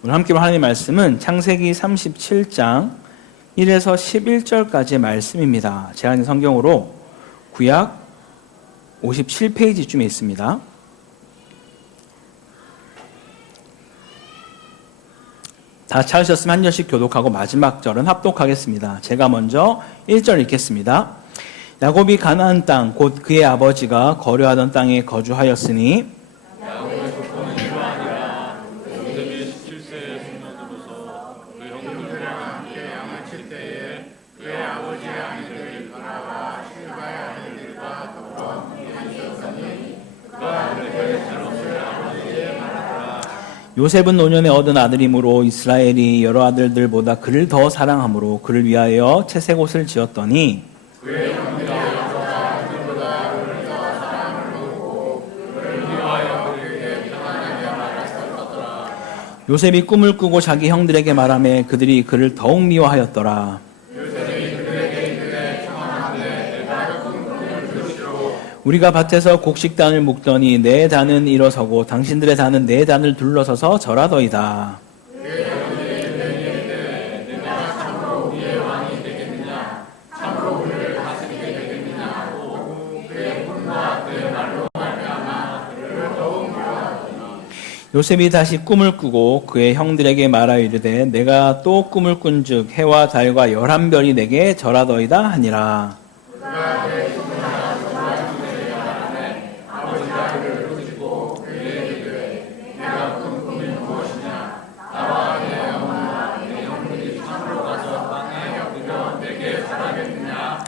오늘 함께 볼 하나님의 말씀은 창세기 37장 1에서 11절까지의 말씀입니다. 제가 있는 성경으로 구약 57페이지쯤에 있습니다. 다 찾으셨으면 한 절씩 교독하고 마지막 절은 합독하겠습니다. 제가 먼저 1절 읽겠습니다. 야곱이 가나안 땅 곧 그의 아버지가 거류하던 땅에 거주하였으니 야곱의 조건은 이러하니라. 요셉이 17세에 소년으로서 그 형들과 함께 양을 칠 때에 그의 아버지의 아내들이 가나와 실바의 아내들과 더불어 있었으니 그가 그들의 잘못을 아버지에게 말하더라. 요셉은 노년에 얻은 아들이므로 이스라엘이 여러 아들들보다 그를 더 사랑하므로 그를 위하여 채색 옷을 지었더니 그의 형들이 여러 아들보다 그를 더 사랑을 놓고 그를 위하여 그에게 평안하게 말하였더라. 요셉이 꿈을 꾸고 자기 형들에게 말하매 그들이 그를 더욱 미워하였더라. 요셉이 그들에게 이르되 청하건대 내가 꾼 꿈을 들으시오. 우리가 밭에서 곡식단을 묶더니 내 단은 일어서고 당신들의 단은 내 단을 둘러서서 절하더이다. 요셉이 다시 꿈을 꾸고 그의 형들에게 말하여 이르되 내가 또 꿈을 꾼즉 해와 달과 11별이 내게 절하더이다 하니라.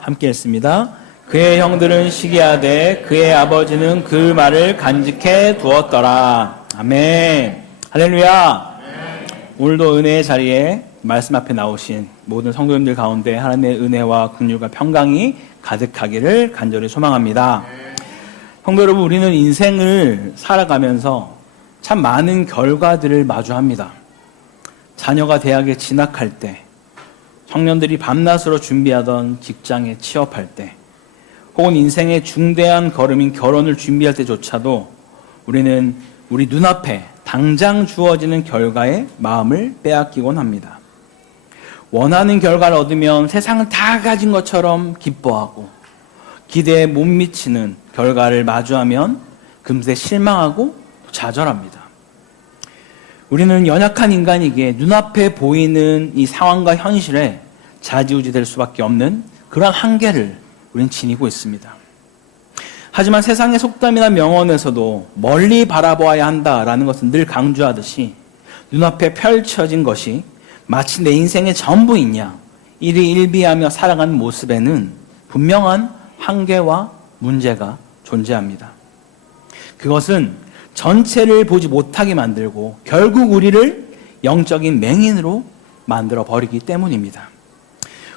함께 읽습니다. 그의 형들은 시기하되 그의 아버지는 그 말을 간직해 두었더라. 아멘. 할렐루야. 오늘도 은혜의 자리에 말씀 앞에 나오신 모든 성도님들 가운데 하나님의 은혜와 긍휼과 평강이 가득하기를 간절히 소망합니다. 성도 여러분, 우리는 인생을 살아가면서 참 많은 결과들을 마주합니다. 자녀가 대학에 진학할 때, 청년들이 밤낮으로 준비하던 직장에 취업할 때, 혹은 인생의 중대한 걸음인 결혼을 준비할 때조차도 우리는 우리 눈앞에 당장 주어지는 결과에 마음을 빼앗기곤 합니다. 원하는 결과를 얻으면 세상을 다 가진 것처럼 기뻐하고 기대에 못 미치는 결과를 마주하면 금세 실망하고 좌절합니다. 우리는 연약한 인간이기에 눈앞에 보이는 이 상황과 현실에 좌지우지 될 수밖에 없는 그런 한계를 우리는 지니고 있습니다. 하지만 세상의 속담이나 명언에서도 멀리 바라보아야 한다라는 것은 늘 강조하듯이 눈앞에 펼쳐진 것이 마치 내 인생의 전부이냐 일희일비하며 살아가는 모습에는 분명한 한계와 문제가 존재합니다. 그것은 전체를 보지 못하게 만들고 결국 우리를 영적인 맹인으로 만들어 버리기 때문입니다.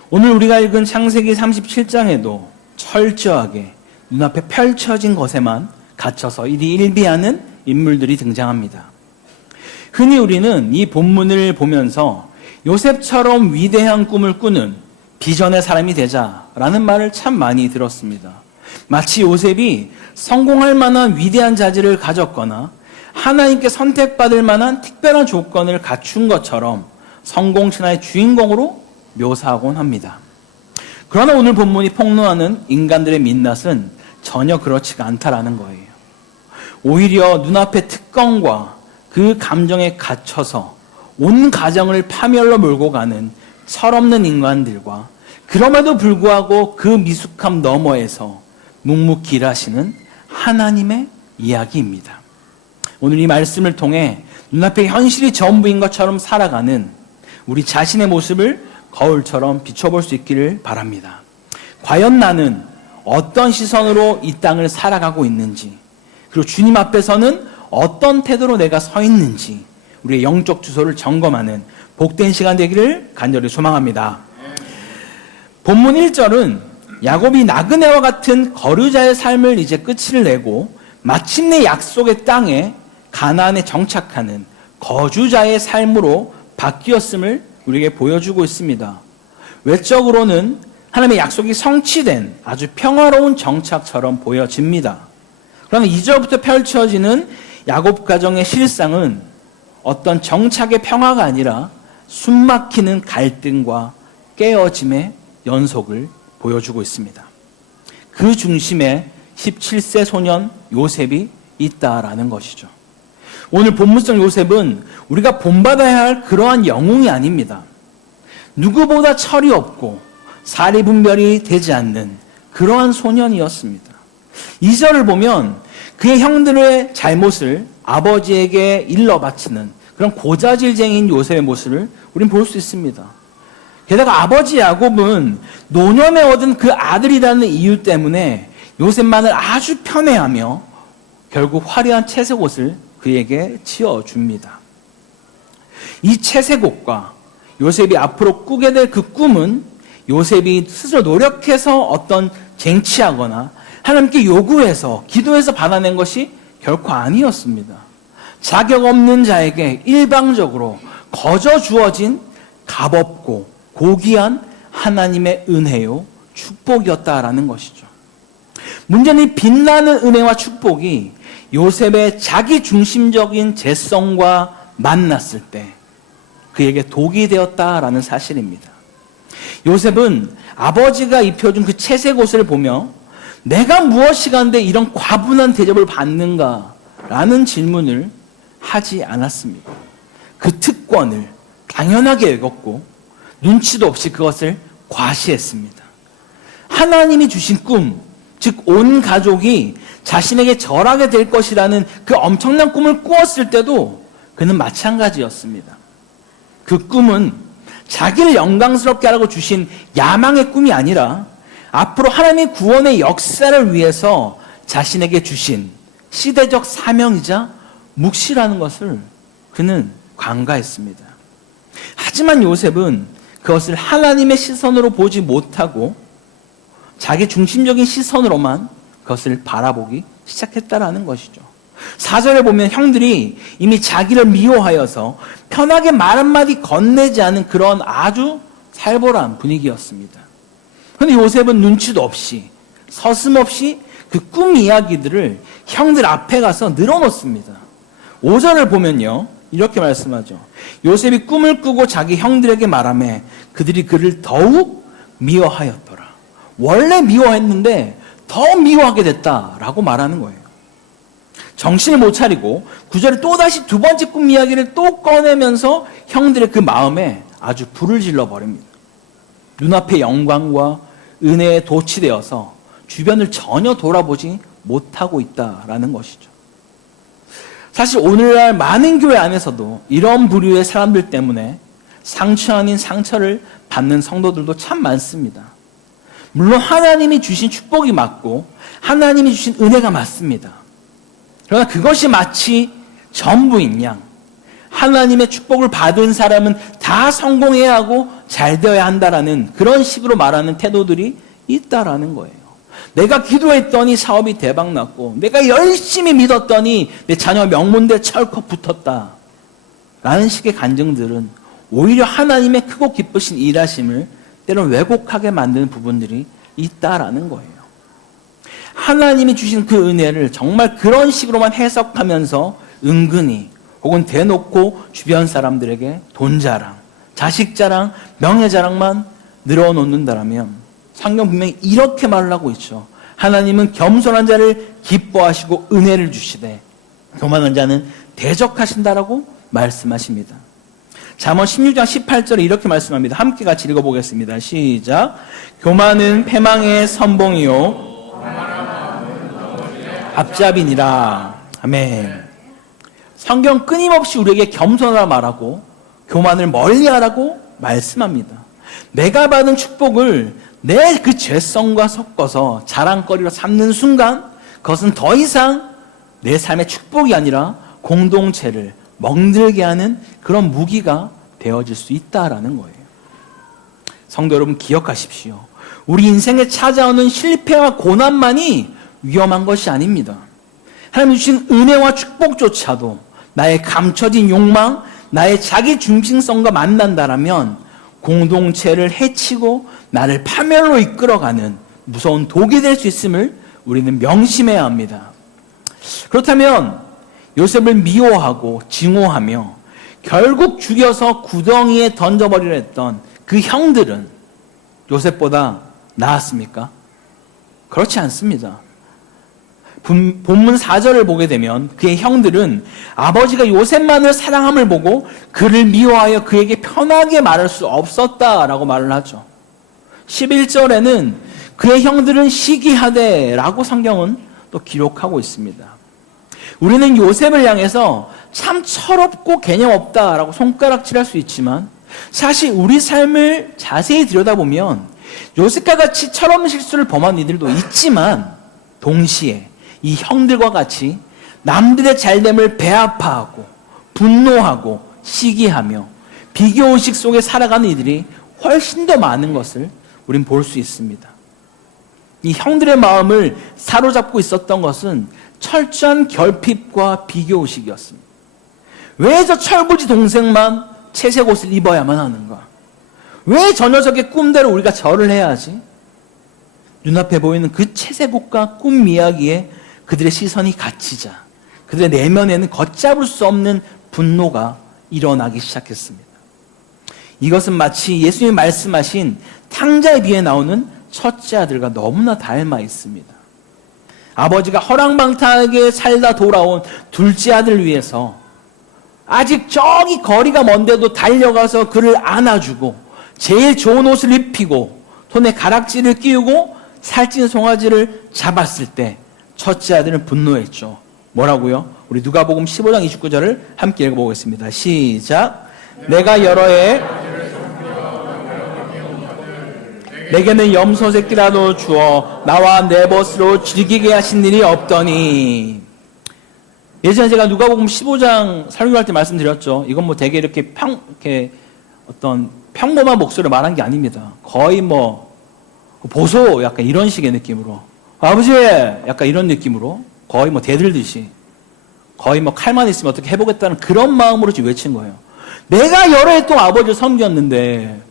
오늘 우리가 읽은 창세기 37장에도 철저하게 눈앞에 펼쳐진 것에만 갇혀서 일희일비하는 인물들이 등장합니다. 흔히 우리는 이 본문을 보면서 요셉처럼 위대한 꿈을 꾸는 비전의 사람이 되자라는 말을 참 많이 들었습니다. 마치 요셉이 성공할 만한 위대한 자질을 가졌거나 하나님께 선택받을 만한 특별한 조건을 갖춘 것처럼 성공 신화의 주인공으로 묘사하곤 합니다. 그러나 오늘 본문이 폭로하는 인간들의 민낯은 전혀 그렇지가 않다라는 거예요. 오히려 눈앞의 특권과 그 감정에 갇혀서 온 가정을 파멸로 몰고 가는 철없는 인간들과 그럼에도 불구하고 그 미숙함 너머에서 묵묵히 일하시는 하나님의 이야기입니다. 오늘 이 말씀을 통해 눈앞의 현실이 전부인 것처럼 살아가는 우리 자신의 모습을 거울처럼 비춰볼 수 있기를 바랍니다. 과연 나는 어떤 시선으로 이 땅을 살아가고 있는지, 그리고 주님 앞에서는 어떤 태도로 내가 서 있는지 우리의 영적 주소를 점검하는 복된 시간 되기를 간절히 소망합니다. 본문 1절은 야곱이 나그네와 같은 거류자의 삶을 이제 끝을 내고 마침내 약속의 땅에 가나안에 정착하는 거주자의 삶으로 바뀌었음을 우리에게 보여주고 있습니다. 외적으로는 하나님의 약속이 성취된 아주 평화로운 정착처럼 보여집니다. 그러나 2절부터 펼쳐지는 야곱 가정의 실상은 어떤 정착의 평화가 아니라 숨막히는 갈등과 깨어짐의 연속을 보여주고 있습니다. 그 중심에 17세 소년 요셉이 있다라는 것이죠. 오늘 본문성 요셉은 우리가 본받아야 할 그러한 영웅이 아닙니다. 누구보다 철이 없고 사리분별이 되지 않는 그러한 소년이었습니다. 2절을 보면 그의 형들의 잘못을 아버지에게 일러 바치는 그런 고자질쟁이인 요셉의 모습을 우리는 볼 수 있습니다. 게다가 아버지 야곱은 노년에 얻은 그 아들이라는 이유 때문에 요셉만을 아주 편애하며 결국 화려한 채색 옷을 그에게 지어줍니다. 이 채색 옷과 요셉이 앞으로 꾸게 될 그 꿈은 요셉이 스스로 노력해서 어떤 쟁취하거나 하나님께 요구해서 기도해서 받아낸 것이 결코 아니었습니다. 자격 없는 자에게 일방적으로 거저 주어진 값없고 고귀한 하나님의 은혜요 축복이었다라는 것이죠. 문제는 이 빛나는 은혜와 축복이 요셉의 자기 중심적인 재성과 만났을 때 그에게 독이 되었다라는 사실입니다. 요셉은 아버지가 입혀준 그 채색 옷을 보며 내가 무엇이간데 이런 과분한 대접을 받는가라는 질문을 하지 않았습니다. 그 특권을 당연하게 여겼고 눈치도 없이 그것을 과시했습니다. 하나님이 주신 꿈, 즉 온 가족이 자신에게 절하게 될 것이라는 그 엄청난 꿈을 꾸었을 때도 그는 마찬가지였습니다. 그 꿈은 자기를 영광스럽게 하라고 주신 야망의 꿈이 아니라 앞으로 하나님의 구원의 역사를 위해서 자신에게 주신 시대적 사명이자 묵시라는 것을 그는 간과했습니다. 하지만 요셉은 그것을 하나님의 시선으로 보지 못하고 자기 중심적인 시선으로만 그것을 바라보기 시작했다라는 것이죠. 4절에 보면 형들이 이미 자기를 미워하여서 편하게 말 한마디 건네지 않은 그런 아주 살벌한 분위기였습니다. 그런데 요셉은 눈치도 없이 서슴없이 그 꿈 이야기들을 형들 앞에 가서 늘어놓습니다. 5절을 보면요 이렇게 말씀하죠. 요셉이 꿈을 꾸고 자기 형들에게 말하며 그들이 그를 더욱 미워하였더라. 원래 미워했는데 더 미워하게 됐다라고 말하는 거예요. 정신을 못 차리고 9절에 또다시 두 번째 꿈 이야기를 또 꺼내면서 형들의 그 마음에 아주 불을 질러버립니다. 눈앞의 영광과 은혜에 도취되어서 주변을 전혀 돌아보지 못하고 있다라는 것이죠. 사실 오늘날 많은 교회 안에서도 이런 부류의 사람들 때문에 상처 아닌 상처를 받는 성도들도 참 많습니다. 물론 하나님이 주신 축복이 맞고 하나님이 주신 은혜가 맞습니다. 그러나 그것이 마치 전부인 양 하나님의 축복을 받은 사람은 다 성공해야 하고 잘 되어야 한다라는 그런 식으로 말하는 태도들이 있다라는 거예요. 내가 기도했더니 사업이 대박났고 내가 열심히 믿었더니 내 자녀 명문대 철컥 붙었다 라는 식의 간증들은 오히려 하나님의 크고 기쁘신 일하심을 때론 왜곡하게 만드는 부분들이 있다라는 거예요. 하나님이 주신 그 은혜를 정말 그런 식으로만 해석하면서 은근히 혹은 대놓고 주변 사람들에게 돈 자랑, 자식 자랑, 명예 자랑만 늘어놓는다라면 성경 분명히 이렇게 말을 하고 있죠. 하나님은 겸손한 자를 기뻐하시고 은혜를 주시되 교만한 자는 대적하신다라고 말씀하십니다. 잠언 16장 18절에 이렇게 말씀합니다. 함께 같이 읽어보겠습니다. 시작. 교만은 패망의 선봉이요 앞잡이니라. 아멘. 성경 끊임없이 우리에게 겸손하라 말하고 교만을 멀리하라고 말씀합니다. 내가 받은 축복을 내 그 죄성과 섞어서 자랑거리로 삼는 순간 그것은 더 이상 내 삶의 축복이 아니라 공동체를 멍들게 하는 그런 무기가 되어질 수 있다라는 거예요. 성도 여러분 기억하십시오. 우리 인생에 찾아오는 실패와 고난만이 위험한 것이 아닙니다. 하나님 주신 은혜와 축복조차도 나의 감춰진 욕망, 나의 자기 중심성과 만난다라면 공동체를 해치고 나를 파멸로 이끌어가는 무서운 독이 될 수 있음을 우리는 명심해야 합니다. 그렇다면 요셉을 미워하고 증오하며 결국 죽여서 구덩이에 던져버리려 했던 그 형들은 요셉보다 나았습니까? 그렇지 않습니다. 본문 4절을 보게 되면 그의 형들은 아버지가 요셉만을 사랑함을 보고 그를 미워하여 그에게 편하게 말할 수 없었다라고 말을 하죠. 11절에는 그의 형들은 시기하되 라고 성경은 또 기록하고 있습니다. 우리는 요셉을 향해서 참 철없고 개념 없다라고 손가락질할 수 있지만 사실 우리 삶을 자세히 들여다보면 요셉과 같이 철없는 실수를 범한 이들도 있지만 동시에 이 형들과 같이 남들의 잘됨을 배아파하고 분노하고 시기하며 비교의식 속에 살아가는 이들이 훨씬 더 많은 것을 우린 볼 수 있습니다. 이 형들의 마음을 사로잡고 있었던 것은 철저한 결핍과 비교의식이었습니다. 왜 저 철부지 동생만 채색 옷을 입어야만 하는가? 왜 저 녀석의 꿈대로 우리가 절을 해야지? 눈앞에 보이는 그 채색 옷과 꿈 이야기에 그들의 시선이 갇히자 그들의 내면에는 걷잡을 수 없는 분노가 일어나기 시작했습니다. 이것은 마치 예수님이 말씀하신 탕자의 비에 나오는 첫째 아들과 너무나 닮아 있습니다. 아버지가 허랑방탕하게 살다 돌아온 둘째 아들을 위해서 아직 저기 거리가 먼데도 달려가서 그를 안아주고 제일 좋은 옷을 입히고 손에 가락지를 끼우고 살찐 송아지를 잡았을 때 첫째 아들은 분노했죠. 뭐라고요? 우리 누가복음 15장 29절을 함께 읽어보겠습니다. 시작. 내가 여러 해 내게는 염소 새끼라도 주어 나와 내 벗으로 즐기게 하신 일이 없더니. 예전에 제가 누가복음 15장 설교할 때 말씀드렸죠. 이건 뭐 되게 이렇게 어떤 평범한 목소리로 말한 게 아닙니다. 거의 뭐 보소 약간 이런 식의 느낌으로, 아버지 약간 이런 느낌으로 거의 뭐 대들듯이 거의 뭐 칼만 있으면 어떻게 해보겠다는 그런 마음으로 지금 외친 거예요. 내가 여러 해 동안 아버지를 섬겼는데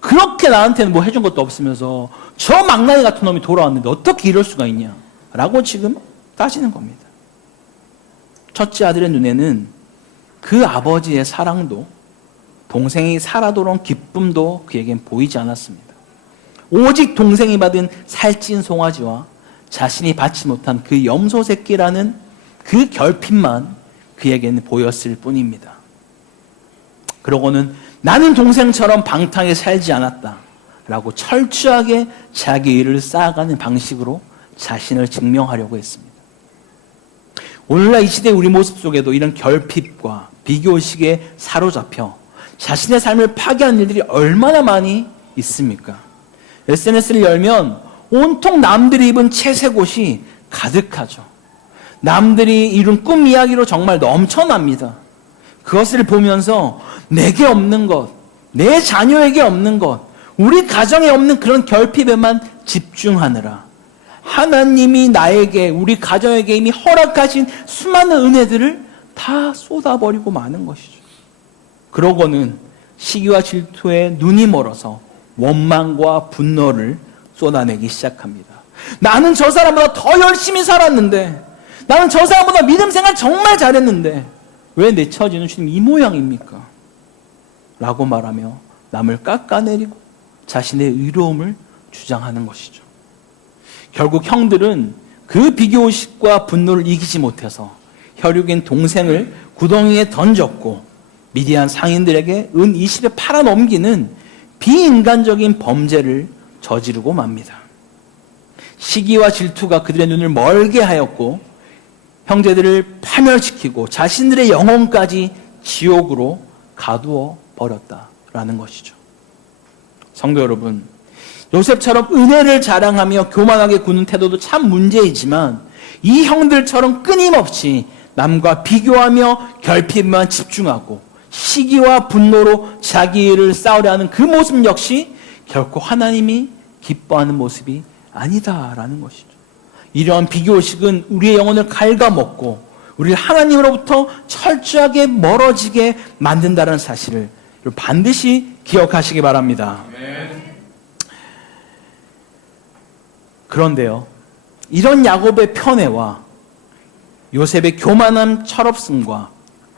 그렇게 나한테는 뭐 해준 것도 없으면서 저 망나니 같은 놈이 돌아왔는데 어떻게 이럴 수가 있냐 라고 지금 따지는 겁니다. 첫째 아들의 눈에는 그 아버지의 사랑도 동생이 살아도록 기쁨도 그에겐 보이지 않았습니다. 오직 동생이 받은 살찐 송아지와 자신이 받지 못한 그 염소 새끼라는 그 결핍만 그에게는 보였을 뿐입니다. 그러고는 나는 동생처럼 방탕하게 살지 않았다 라고 철저하게 자기 일을 쌓아가는 방식으로 자신을 증명하려고 했습니다. 오늘날 이 시대 우리 모습 속에도 이런 결핍과 비교의식에 사로잡혀 자신의 삶을 파괴하는 일들이 얼마나 많이 있습니까? SNS를 열면 온통 남들이 입은 채색 옷이 가득하죠. 남들이 이룬 꿈 이야기로 정말 넘쳐납니다. 그것을 보면서 내게 없는 것, 내 자녀에게 없는 것, 우리 가정에 없는 그런 결핍에만 집중하느라 하나님이 나에게, 우리 가정에게 이미 허락하신 수많은 은혜들을 다 쏟아버리고 마는 것이죠. 그러고는 시기와 질투에 눈이 멀어서 원망과 분노를 쏟아내기 시작합니다. 나는 저 사람보다 더 열심히 살았는데, 나는 저 사람보다 믿음 생활 정말 잘했는데 왜 내 처지는 주님 이 모양입니까? 라고 말하며 남을 깎아내리고 자신의 의로움을 주장하는 것이죠. 결국 형들은 그 비교의식과 분노를 이기지 못해서 혈육인 동생을 구덩이에 던졌고 미디안 상인들에게 은 20에 팔아넘기는 비인간적인 범죄를 저지르고 맙니다. 시기와 질투가 그들의 눈을 멀게 하였고 형제들을 파멸시키고 자신들의 영혼까지 지옥으로 가두어 버렸다라는 것이죠. 성도 여러분, 요셉처럼 은혜를 자랑하며 교만하게 구는 태도도 참 문제이지만 이 형들처럼 끊임없이 남과 비교하며 결핍만 집중하고 시기와 분노로 자기 일을 쌓으려 하는 그 모습 역시 결코 하나님이 기뻐하는 모습이 아니다라는 것이죠. 이러한 비교의식은 우리의 영혼을 갉아먹고 우리를 하나님으로부터 철저하게 멀어지게 만든다는 사실을 반드시 기억하시기 바랍니다. 그런데요, 이런 야곱의 편애와 요셉의 교만한 철없음과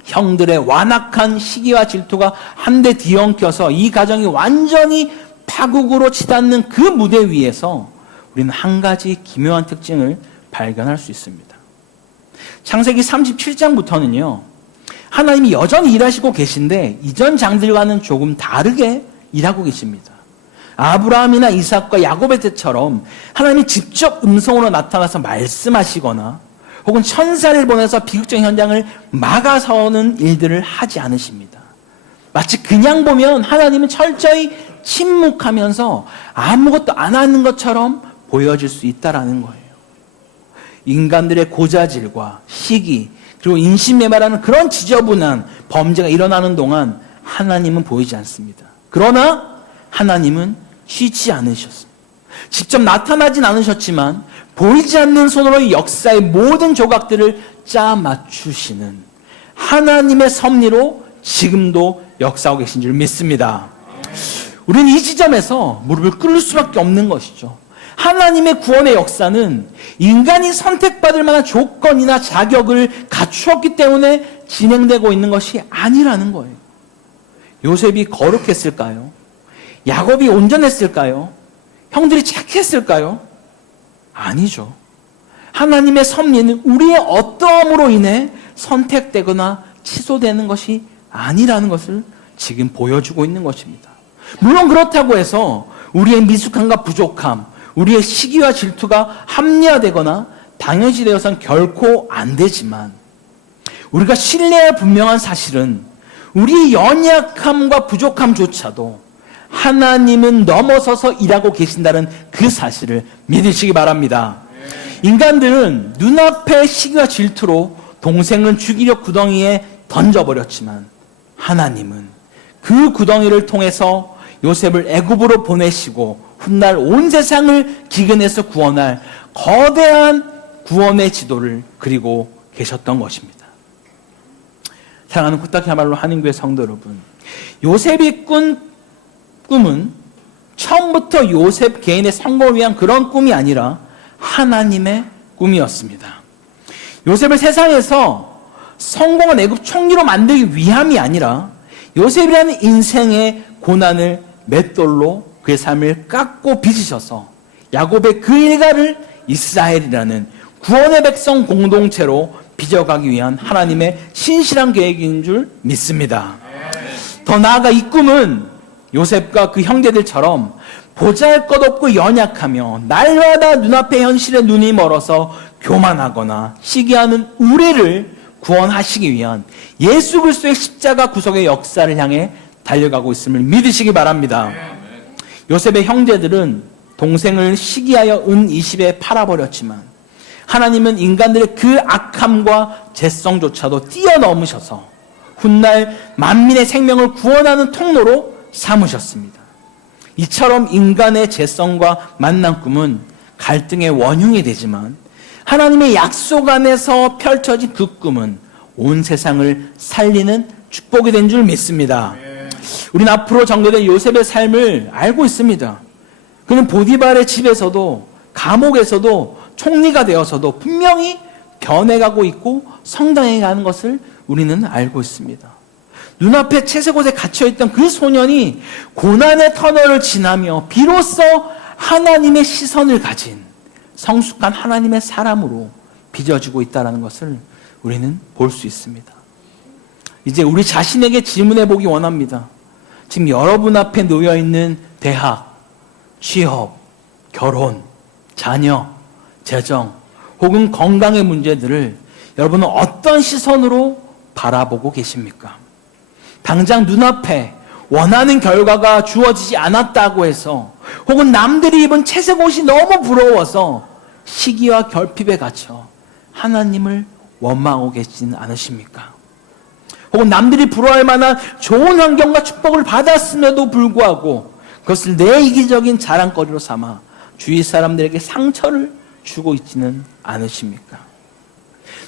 형들의 완악한 시기와 질투가 한데 뒤엉켜서 이 가정이 완전히 파국으로 치닫는 그 무대 위에서 우리는 한 가지 기묘한 특징을 발견할 수 있습니다. 창세기 37장부터는요, 하나님이 여전히 일하시고 계신데 이전 장들과는 조금 다르게 일하고 계십니다. 아브라함이나 이삭과 야곱의 때처럼 하나님이 직접 음성으로 나타나서 말씀하시거나 혹은 천사를 보내서 비극적인 현장을 막아서는 일들을 하지 않으십니다. 마치 그냥 보면 하나님은 철저히 침묵하면서 아무것도 안 하는 것처럼 보여질 수 있다라는 거예요. 인간들의 고자질과 시기 그리고 인신매매라는 그런 지저분한 범죄가 일어나는 동안 하나님은 보이지 않습니다. 그러나 하나님은 쉬지 않으셨습니다. 직접 나타나진 않으셨지만 보이지 않는 손으로 역사의 모든 조각들을 짜 맞추시는 하나님의 섭리로 지금도 역사하고 계신 줄 믿습니다. 우리는 이 지점에서 무릎을 꿇을 수밖에 없는 것이죠. 하나님의 구원의 역사는 인간이 선택받을 만한 조건이나 자격을 갖추었기 때문에 진행되고 있는 것이 아니라는 거예요. 요셉이 거룩했을까요? 야곱이 온전했을까요? 형들이 착했을까요? 아니죠. 하나님의 섭리는 우리의 어떠함으로 인해 선택되거나 취소되는 것이 아니라는 것을 지금 보여주고 있는 것입니다. 물론 그렇다고 해서 우리의 미숙함과 부족함, 우리의 시기와 질투가 합리화되거나 당연시되어서는 결코 안 되지만 우리가 신뢰할 분명한 사실은 우리의 연약함과 부족함조차도 하나님은 넘어서서 일하고 계신다는 그 사실을 믿으시기 바랍니다. 인간들은 눈앞의 시기와 질투로 동생을 죽이려 구덩이에 던져버렸지만 하나님은 그 구덩이를 통해서 요셉을 애굽으로 보내시고 훗날 온 세상을 기근에서 구원할 거대한 구원의 지도를 그리고 계셨던 것입니다. 사랑하는 쿠타키야말로 한인교회 성도 여러분, 요셉이 꾼 꿈은 처음부터 요셉 개인의 성공을 위한 그런 꿈이 아니라 하나님의 꿈이었습니다. 요셉을 세상에서 성공한 애굽 총리로 만들기 위함이 아니라 요셉이라는 인생의 고난을 맷돌로 그의 삶을 깎고 빚으셔서 야곱의 그 일가를 이스라엘이라는 구원의 백성 공동체로 빚어가기 위한 하나님의 신실한 계획인 줄 믿습니다. 더 나아가 이 꿈은 요셉과 그 형제들처럼 보잘것없고 연약하며 날마다 눈앞의 현실에 눈이 멀어서 교만하거나 시기하는 우리를 구원하시기 위한 예수 그리스도의 십자가 구속의 역사를 향해 달려가고 있음을 믿으시기 바랍니다. 요셉의 형제들은 동생을 시기하여 은 20에 팔아버렸지만 하나님은 인간들의 그 악함과 죄성조차도 뛰어넘으셔서 훗날 만민의 생명을 구원하는 통로로 삼으셨습니다. 이처럼 인간의 죄성과 만난 꿈은 갈등의 원흉이 되지만 하나님의 약속 안에서 펼쳐진 그 꿈은 온 세상을 살리는 축복이 된 줄 믿습니다. 우리는 앞으로 전개될 요셉의 삶을 알고 있습니다. 그는 보디발의 집에서도 감옥에서도 총리가 되어서도 분명히 변해가고 있고 성장해 가는 것을 우리는 알고 있습니다. 눈앞에 채색옷에 갇혀있던 그 소년이 고난의 터널을 지나며 비로소 하나님의 시선을 가진 성숙한 하나님의 사람으로 빚어지고 있다는 것을 우리는 볼 수 있습니다. 이제 우리 자신에게 질문해 보기 원합니다. 지금 여러분 앞에 놓여있는 대학, 취업, 결혼, 자녀, 재정 혹은 건강의 문제들을 여러분은 어떤 시선으로 바라보고 계십니까? 당장 눈앞에 원하는 결과가 주어지지 않았다고 해서 혹은 남들이 입은 채색 옷이 너무 부러워서 시기와 결핍에 갇혀 하나님을 원망하고 계시진 않으십니까? 혹은 남들이 부러워할 만한 좋은 환경과 축복을 받았음에도 불구하고 그것을 내 이기적인 자랑거리로 삼아 주위 사람들에게 상처를 주고 있지는 않으십니까?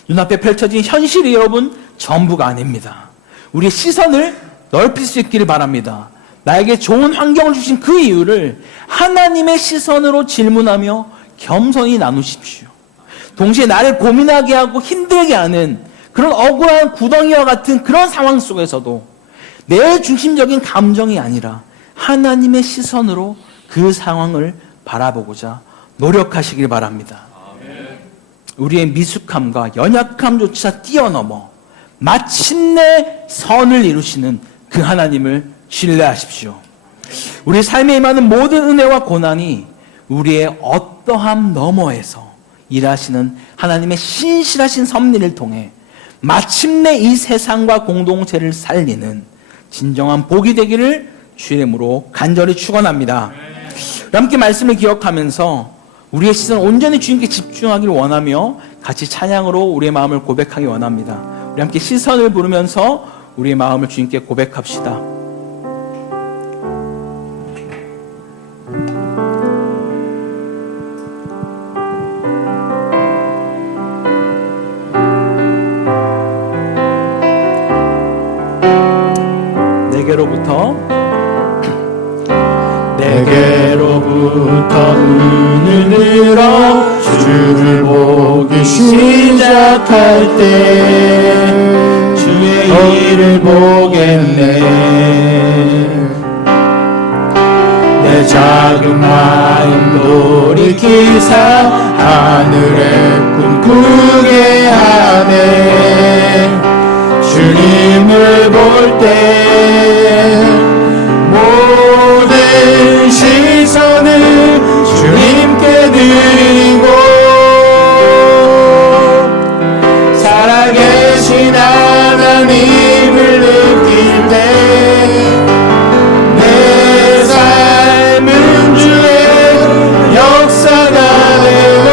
눈앞에 펼쳐진 현실이 여러분 전부가 아닙니다. 우리의 시선을 넓힐 수 있기를 바랍니다. 나에게 좋은 환경을 주신 그 이유를 하나님의 시선으로 질문하며 겸손히 나누십시오. 동시에 나를 고민하게 하고 힘들게 하는 그런 억울한 구덩이와 같은 그런 상황 속에서도 내 중심적인 감정이 아니라 하나님의 시선으로 그 상황을 바라보고자 노력하시길 바랍니다. 우리의 미숙함과 연약함조차 뛰어넘어 마침내 선을 이루시는 그 하나님을 신뢰하십시오. 우리 삶에 임하는 모든 은혜와 고난이 우리의 어떠함 너머에서 일하시는 하나님의 신실하신 섭리를 통해 마침내 이 세상과 공동체를 살리는 진정한 복이 되기를 주의 이름으로 간절히 축원합니다. 함께 말씀을 기억하면서 우리의 시선 온전히 주님께 집중하기를 원하며 같이 찬양으로 우리의 마음을 고백하기 원합니다. 우리 함께 시선을 부르면서 우리의 마음을 주님께 고백합시다. 내게로부터 눈을 들어 주를 보기 시작할 때 주의 일을 보겠네. 내 작은 마음 돌이키사 하늘의 꿈꾸게 하네. 주님을 볼 때 모든 시선을 주님께 드리고 살아계신 하나님을 느낄 때 내 삶은 주의 역사가 되고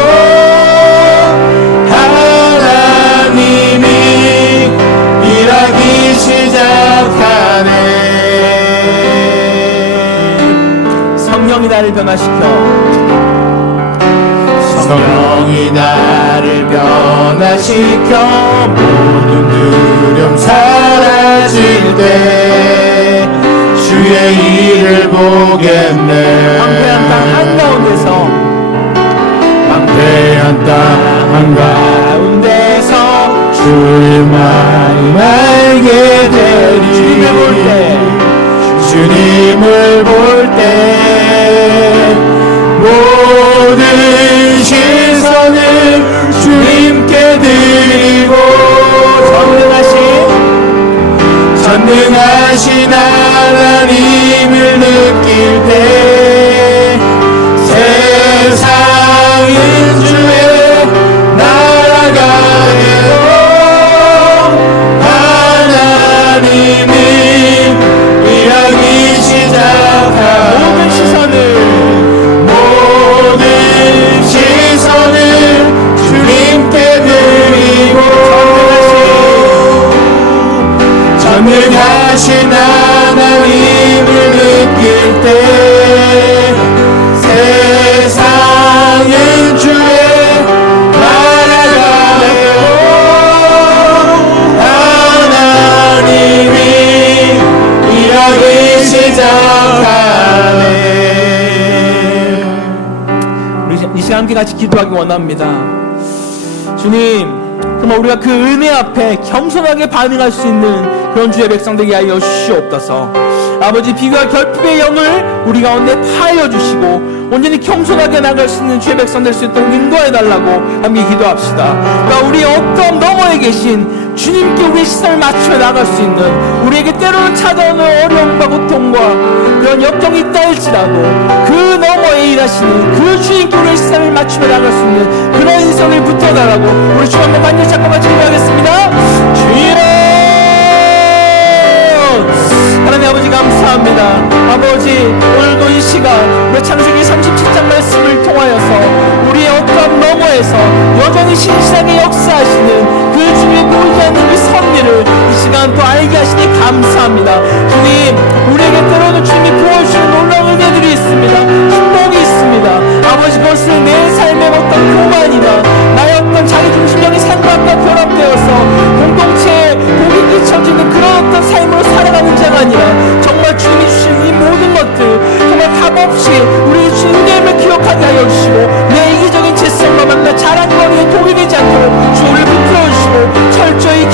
하나님이 일하기 시작하네. 성령이 나를 변화시켜 성령이 나를 변화시켜 모든 두려움 사라질 때 주의 일을 보겠네. 황폐한 땅 한가운데서 황폐한 땅 한가운데서 주의 마음 알게 되리. 주님을 볼 때 모든 시선을 주님께 드리고 전능하신 하나님을 느낄 때 세상은 주의 나라가 되고 하나님이 일하기 시작한 모든 시선을 주님께 드리고 전능하신 하나님을 느낄 때 세상은 주의 나라가 되고 하나님이 일하기 시작하네. 우리 이 시간 함께 같이 기도하기 원합니다. 주님, 정말 우리가 그 은혜 앞에 겸손하게 반응할 수 있는 그런 주의 백성 되게 하여 주시옵소서. 아버지, 비교와 결핍의 영을 우리 가운데 파하여 주시고 온전히 겸손하게 나갈 수 있는 주의 백성 될 수 있도록 인도해달라고 함께 기도합시다. 그러니까 우리의 어떤 너머에 계신 주님께 우리의 시선을 맞춰 나갈 수 있는, 우리에게 때로는 찾아오는 어려움과 고통과 그런 역경이 있다 할지라도 그 너머에 일하시는 그 주님께 우리의 시선을 맞추며 나갈 수 있는 그런 인성을 붙어달라고 우리 주 한번 간절히 잠깐만 기도하겠습니다. 주여, 하나님 아버지 감사합니다. 아버지, 오늘도 이 시간 우리 창세기 37장 말씀을 통하여서 우리의 어떤 너머에서 여전히 신실하게 역사하시는 그 주님의 보이지 않는 그 섭리를 이 시간 또 알게 하시니 감사합니다. 주님, 우리에게 때로는 주님이 부어주시는 놀라운 은혜들이 있습니다. 축복이 있습니다. 아버지, 그것을 내 삶의 어떤 교만이나 나의 어떤 자기중심적인 생각과 결합되어서 공동체에 복이 끼쳐지는 그런 어떤 삶으로 살아가는 자가 아니라 정말 주님이 주신 이 모든 것들 정말 값없이 우리 주님의 은혜를 기억하게 하여 주시고 내 이기적인 재성과 만나 자랑거리에 독이 되지 않도록 주를 붙들어 주시고 철저히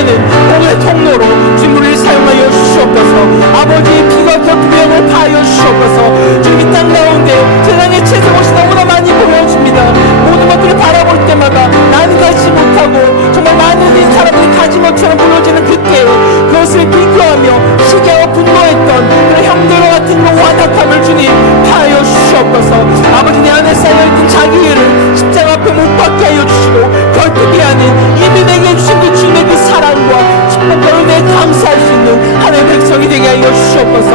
되는 복의 통로로 주님 우리를 사용하여 주시옵소서. 아버지의 피가 곁으로 영을 파하여 주시옵소서. 주님 이 땅 가운데 세상의 채색옷이 너무나 많이 보여집니다. 모든 것들을 바라볼 때마다 나는 가지 못하고 정말 많은 사람들이 가진 것처럼 보여지는 그때 그것을 비교하며 시기하고 분노했던 그런 형들과 같은 그 완악함을 주님 파하여 주시옵소서. 아버지 내 안에 쌓여있던 자기를 십자가 앞에 못 박게 하여 주시고 결핍이 아닌 이미 내게 주신 그 주님의 그 사랑과 축복과 은혜에 감사할 수 있는 하나님의 백성이 되게 하여 주시옵소서.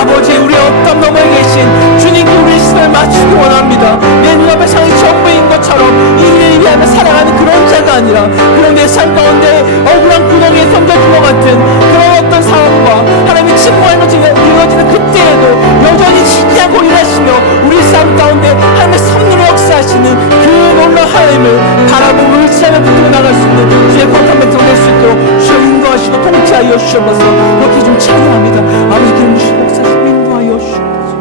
아버지 우리의 어떤 너머에 계신 주님께 우리의 신을 맞추기 원합니다. 내 눈앞에 상이 전부인 것처럼 이를 위하여 살아가는 그런 자가 아니라 그런 내 삶 가운데 억울한 구덩이에 던져진 것 같은 그런 어떤 상황과 하나님의 침묵한 것이 이루어지는 그때에도 여전히 쉬지 않고 일하시며 우리 삶 가운데 하나님의 섭리를 역사하시는 그 놀라운 하나님을 바라보고 의지하며 붙들어 나갈 수 있는 주의 거룩한 백성 될 수 있도록 주여 인도하시고 통치하여 주시옵소서. 그렇게 좀 찬양합니다. 아버지 기름 주시고 목사님 인도하여 주시옵소서.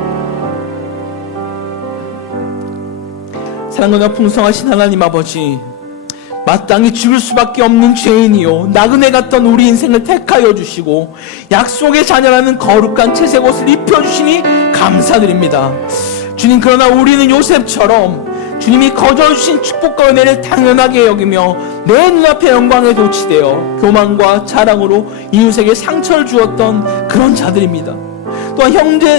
사랑과 풍성하신 하나님 아버지, 마땅히 죽을 수밖에 없는 죄인이요 나그네 같던 우리 인생을 택하여 주시고 약속의 자녀라는 거룩한 채색 옷을 입혀주시니 감사드립니다. 주님, 그러나 우리는 요셉처럼 주님이 거저주신 축복과 은혜를 당연하게 여기며 내 눈앞에 영광에 도취되어 교만과 자랑으로 이웃에게 상처를 주었던 그런 자들입니다. 또한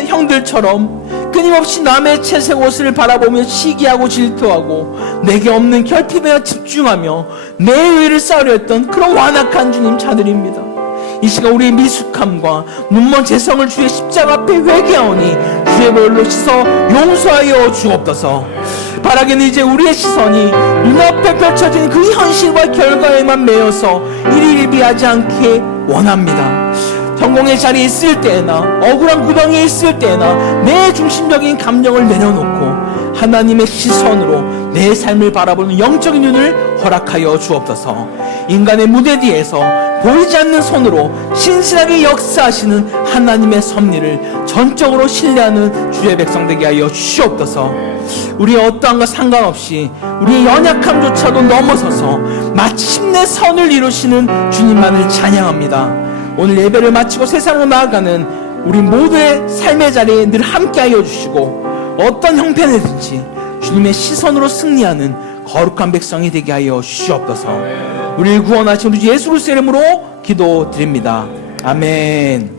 형들처럼 끊임없이 남의 채색 옷을 바라보며 시기하고 질투하고 내게 없는 결핍에 집중하며 내 의를 쌓으려 했던 그런 완악한 주님 자들입니다. 이 시간 우리의 미숙함과 눈먼 재성을 주의 십자가 앞에 회개하오니 주의 보혈로 씻어 용서하여 주옵소서. 바라기는 이제 우리의 시선이 눈앞에 펼쳐진 그 현실과 결과에만 매여서 일일비하지 않게 원합니다. 성공의 자리에 있을 때나 억울한 구덩이에 있을 때나 내 중심적인 감정을 내려놓고 하나님의 시선으로 내 삶을 바라보는 영적인 눈을 허락하여 주옵소서. 인간의 무대 뒤에서 보이지 않는 손으로 신실하게 역사하시는 하나님의 섭리를 전적으로 신뢰하는 주의 백성 되게 하여 주시옵소서. 우리의 어떠한 것 상관없이 우리의 연약함조차도 넘어서서 마침내 선을 이루시는 주님만을 찬양합니다. 오늘 예배를 마치고 세상으로 나아가는 우리 모두의 삶의 자리에 늘 함께하여 주시고 어떤 형편이든지 주님의 시선으로 승리하는 거룩한 백성이 되게 하여 주시옵소서. 우리를 구원하신 우리 예수 그리스도의 이름으로 기도드립니다. 아멘.